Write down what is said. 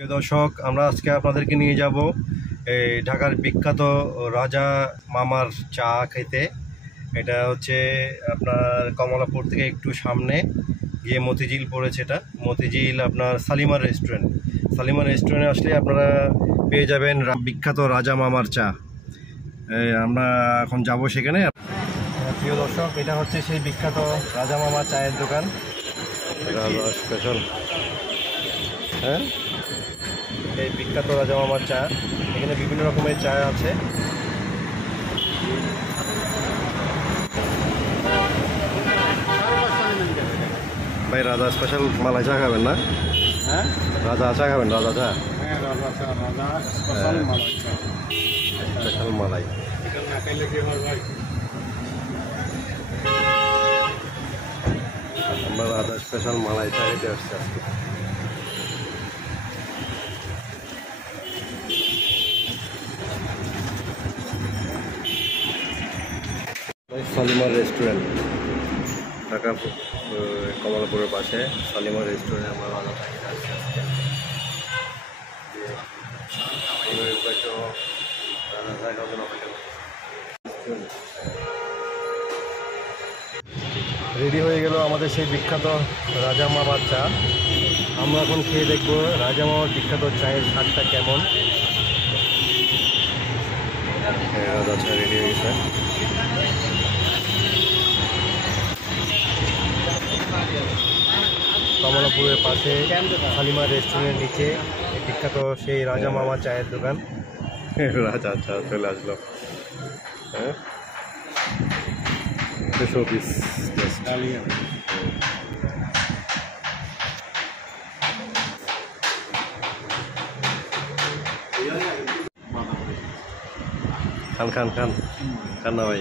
প্রিয় দর্শক, আমরা আজকে আপনাদেরকে নিয়ে যাব এই ঢাকার বিখ্যাত রাজা মামার চা খেতে। এটা হচ্ছে আপনার কমলাপুর থেকে একটু সামনে গিয়ে মতিঝিল পড়েছে। এটা মতিঝিল আপনার শালিমার রেস্টুরেন্ট। শালিমার রেস্টুরেন্টে আসলে আপনারা পেয়ে যাবেন বিখ্যাত রাজা মামার চা। আমরা এখন যাব সেখানে। প্রিয় দর্শক, এটা হচ্ছে সেই বিখ্যাত রাজা মামার চায়ের দোকান, রাজা স্পেশাল। হ্যাঁ, এই বিখ্যাত রাজা মামার চা। এখানে বিভিন্ন রকমের চা আছে। ভাই, রাজা স্পেশাল মালাই চা খাবেন না? হ্যাঁ, রাজা চা খাবেন? রাজা চা, স্পেশাল মালাই। আমরা রাজা স্পেশাল মালাই চা খেতে আসছি আজকে। শালিমার রেস্টুরেন্ট, ঢাকা কমলাপুরের পাশে শালিমার রেস্টুরেন্টে আমরা রাজা চা খেতে আসছি আজকে। রেডি হয়ে গেল আমাদের সেই বিখ্যাত রাজা মামার চা। আমরা এখন খেয়ে দেখবো রাজা মামার বিখ্যাত চায়ের স্বাদটা কেমন। রাজা চা রেডি হয়ে গেছে। কমলাপুরের পাশে শালিমার রেস্টুরেন্টের নিচে বিখ্যাত সেই রাজা মামা চায়ের দোকান। রাজা চা চলে আসলো। হ্যাঁ, শোপিস। খান খান খান খান না ভাই।